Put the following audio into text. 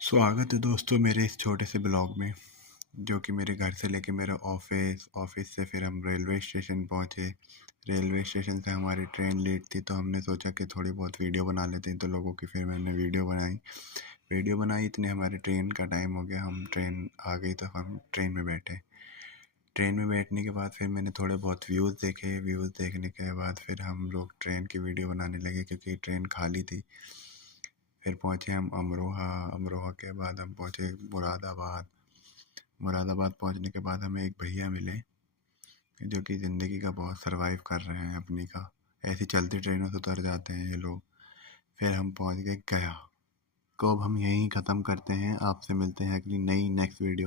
स्वागत है दोस्तों मेरे इस छोटे से ब्लॉग में। जो कि मेरे घर से लेके मेरा ऑफिस ऑफिस से फिर हम रेलवे स्टेशन पहुँचे। रेलवे स्टेशन से हमारी ट्रेन लेट थी तो हमने सोचा कि थोड़ी बहुत वीडियो बना लेते हैं तो लोगों की। फिर मैंने वीडियो बनाई इतने हमारी ट्रेन का टाइम हो गया। हम ट्रेन आ गई तो हम ट्रेन में बैठे। ट्रेन में बैठने के बाद फिर मैंने थोड़े बहुत व्यूज़ देखे। व्यूज़ देखने के बाद फिर हम लोग ट्रेन की वीडियो बनाने लगे क्योंकि ट्रेन खाली थी। फिर पहुँचे हम अमरोहा। अमरोहा के बाद हम पहुँचे मुरादाबाद। मुरादाबाद पहुँचने के बाद हमें एक भैया मिले जो कि ज़िंदगी का बहुत सर्वाइव कर रहे हैं अपनी का। ऐसी चलती ट्रेनों से उतर जाते हैं ये लोग। फिर हम पहुँच गए गया। को अब हम यहीं ख़त्म करते हैं। आपसे मिलते हैं अगली नई नेक्स्ट वीडियो में।